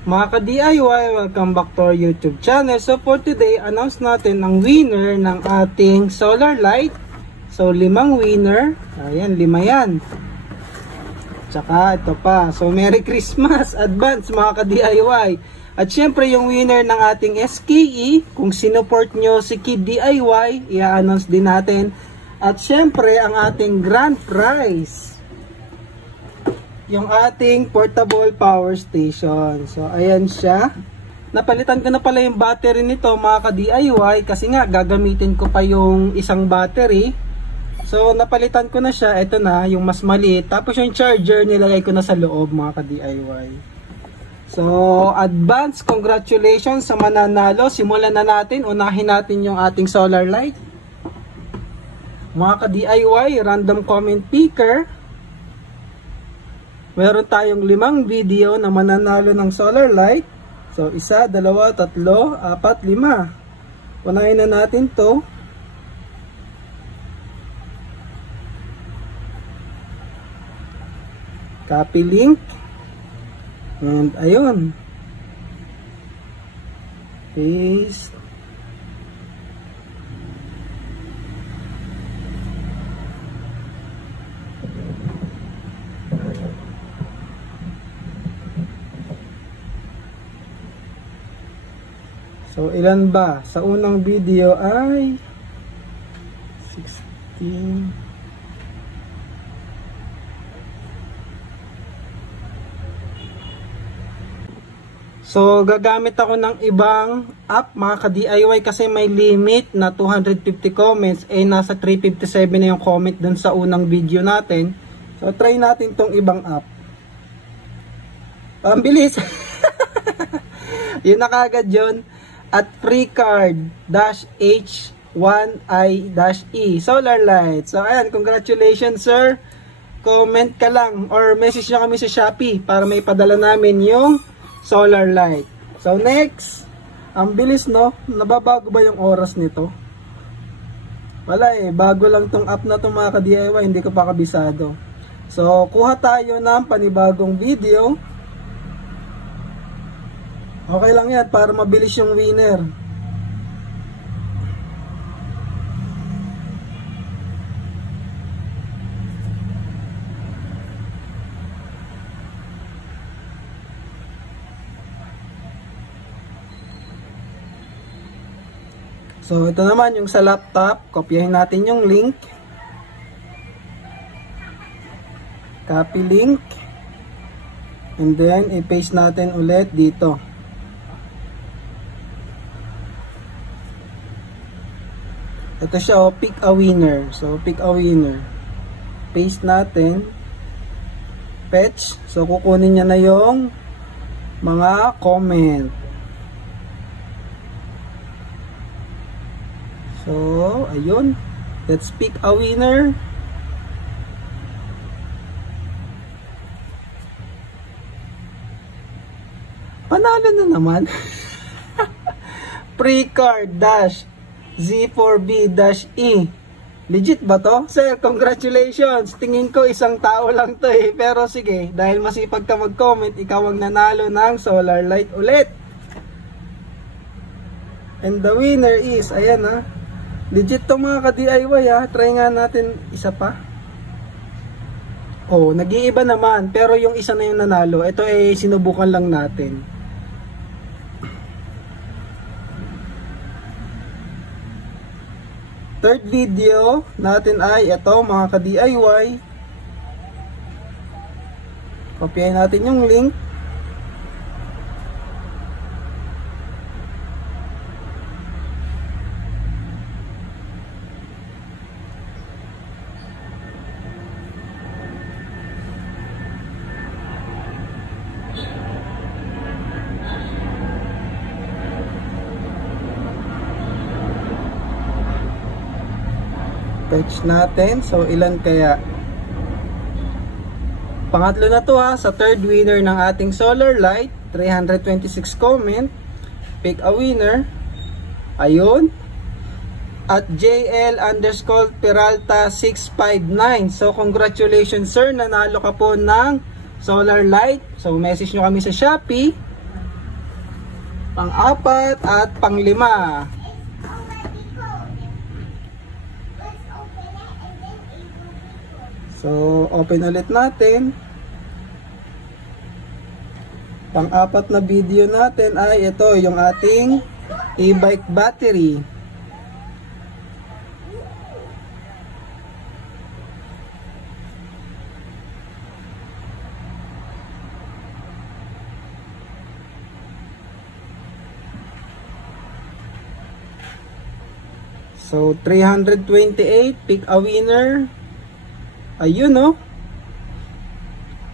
Mga ka-DIY, welcome back to our YouTube channel. So for today, announce natin ang winner ng ating solar light. So 5 winner. Ayan, 5 yan. Tsaka ito pa. So Merry Christmas advance mga ka-DIY. At syempre yung winner ng ating SKE, kung sinuport nyo si Kid DIY, i-announce din natin. At syempre ang ating grand prize, yung ating portable power station. So ayan siya. Napalitan ko na pala yung battery nito mga ka-DIY kasi nga gagamitin ko pa yung isang battery. So napalitan ko na siya. Ito na yung mas maliit. Tapos yung charger nilagay ko na sa loob mga ka-DIY. So advance congratulations sa mananalo. Simulan na natin. Unahin natin yung ating solar light. Mga ka-DIY, random comment picker. Meron tayong 5 video na mananalo ng solar light. So, 1, 2, 3, 4, 5. Unahin na natin to. Copy link. And ayun. Paste. So, ilan ba? Sa unang video ay 16. So, gagamit ako ng ibang app mga ka-DIY kasi may limit na 250 comments. Eh, nasa 357 na yung comment dun sa unang video natin. So, try natin tong ibang app. Ang bilis! Yun na kagad yun. At FreeCard-H1i-E solar light. So ayan, congratulations sir. Comment ka lang or message nyo kami sa Shopee para may padala namin yung solar light. So next, ang bilis no, nababago ba yung oras nito? Wala eh, bago lang tong app na to mga ka-DIY, hindi ko pa kabisado. So kuha tayo ng panibagong video. Okay lang yan para mabilis yung winner. So ito naman yung sa laptop. Kopyahin natin yung link. Copy link. And then i-paste natin ulit dito. Ito siya, oh, pick a winner. So, pick a winner. Paste natin. Fetch. So, kukunin niya na yung mga comment. So, ayun. Let's pick a winner. Panalo na naman. Pre-card dash Z4B-E. Legit ba to? Sir, congratulations. Tingin ko isang tao lang to eh. Pero sige, dahil masipag ka mag-comment, ikaw ang nanalo ng solar light ulit. And the winner is, ayan ha. Legit to mga ka-DIY ha. Try nga natin isa pa. Oh, nag-iiba naman. Pero yung isa na yung nanalo. Ito eh, sinubukan lang natin. Third video natin ay ito mga ka-DIY. Kopyahin natin yung link. Fetch natin. So, ilan kaya? Pangatlo na to ha. Sa third winner ng ating solar light. 326 comment. Pick a winner. Ayun. At JL_Peralta 659. So, congratulations sir. Nanalo ka po ng solar light. So, message nyo kami sa Shopee. pang-4 at pang-5. So, open ulit natin. Pang-4 na video natin ay ito, yung ating e-bike battery. So, 328, pick a winner. Ayun, no?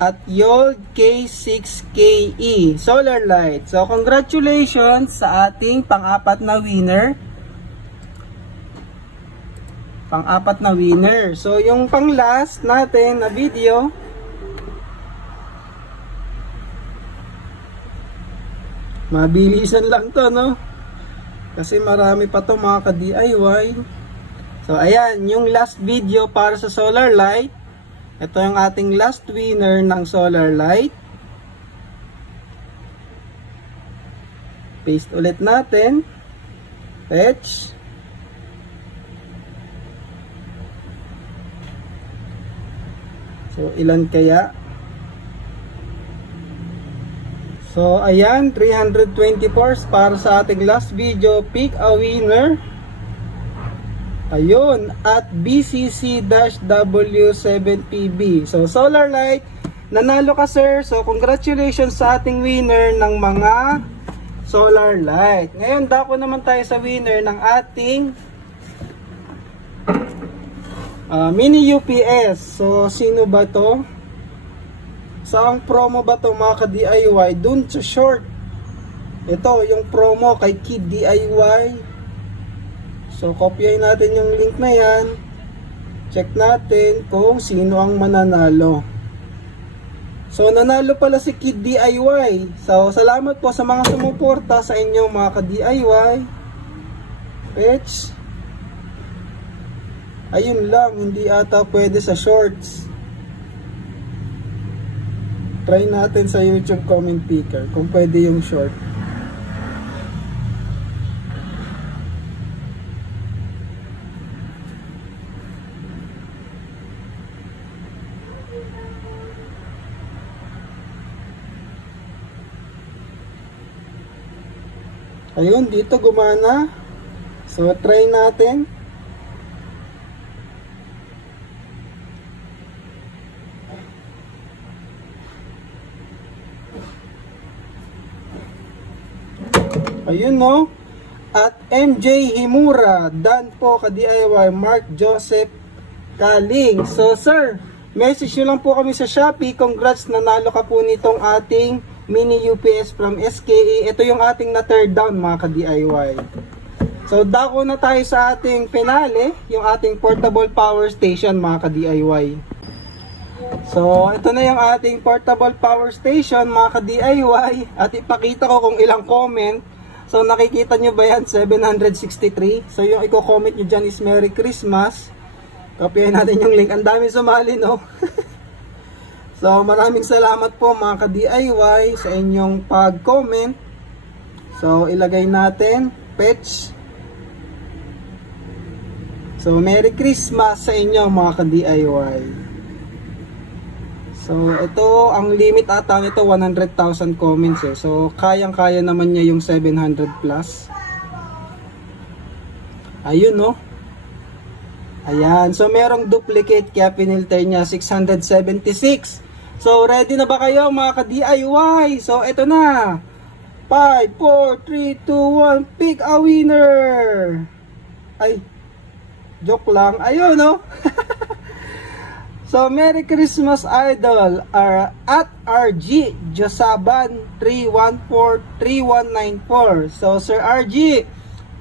At Yold K6KE solar light. So, congratulations sa ating pang-4 na winner. Pang-4 na winner. So, yung pang-last natin na video, mabilisan lang to, no? Kasi marami pa to mga ka-DIY. So, ayan, yung last video para sa solar light. Ito yung ating last winner ng solar light. Paste ulit natin. Fetch. So, ilan kaya? So, ayan, 324 para sa ating last video. Pick a winner. Ayun, at BCC-W7PB. So, solar light, nanalo ka sir. So, congratulations sa ating winner ng mga solar light. Ngayon, dako naman tayo sa winner ng ating mini UPS. So, sino ba to? Saang promo ba to mga ka-DIY? Dun sa short. Ito, yung promo kay Kid DIY. So, kopyahin natin yung link na yan. Check natin kung sino ang mananalo. So, nanalo pala si Kid DIY. So, salamat po sa mga sumuporta sa inyo mga ka-DIY. Fetch. Ayun lang, hindi ata pwede sa shorts. Try natin sa YouTube comment picker kung pwede yung short. Ayun, dito gumana. So, try natin. Ayun, no? At MJ Himura, Dan po ka-DIY, Mark Joseph Kaling. So, sir, message nyo lang po kami sa Shopee. Congrats, nanalo ka po nitong ating mini UPS from SKE. Ito yung ating na third down mga ka-DIY. So, dako na tayo sa ating finale, yung ating portable power station mga ka-DIY. So, ito na yung ating portable power station mga ka-DIY. At ipakita ko kung ilang comment. So, nakikita nyo ba yan? 763. So, yung i-comment nyo dyan is Merry Christmas. Kopyahin natin yung link. Ang dami sumali, no? So, maraming salamat po mga ka-DIY sa inyong pag-comment. So, ilagay natin, fetch. So, Merry Christmas sa inyo mga ka-DIY. So, ito, ang limit ata nito 100,000 comments eh. So, kayang-kaya naman niya yung 700 plus. Ayun, no? Ayan. So, merong duplicate kaya pinilter niya 676. So, ready na ba kayo mga ka-DIY? So, ito na. 5, 4, 3, 2, 1. Pick a winner. Ay, joke lang. Ayun, no? So, Merry Christmas Idol at RG Josaban 3143194. So, Sir RG,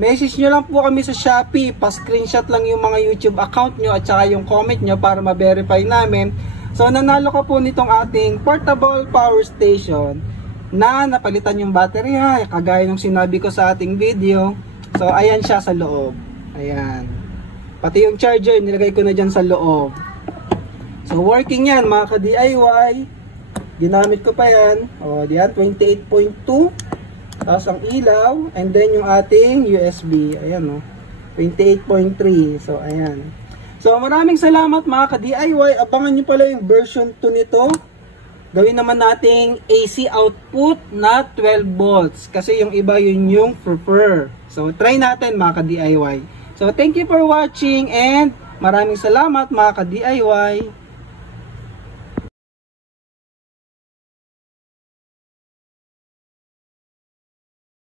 message nyo lang po kami sa Shopee. Pa-screenshot lang yung mga YouTube account nyo at saka yung comment nyo para ma-verify namin. So, nanalo ka po nitong ating portable power station na napalitan yung battery ha, kagaya ng sinabi ko sa ating video. So, ayan siya sa loob. Ayan. Pati yung charger, nilagay ko na dyan sa loob. So, working yan mga ka-DIY. Ginamit ko pa yan. O, diyan, 28.2. Tapos ang ilaw, and then yung ating USB. Ayan, 28.3. So, ayan. So, maraming salamat mga ka-DIY. Abangan nyo pala yung version 2 nito. Gawin naman nating AC output na 12 volts. Kasi yung iba yun yung prefer. So, try natin mga ka-DIY. So, thank you for watching and maraming salamat mga ka-DIY.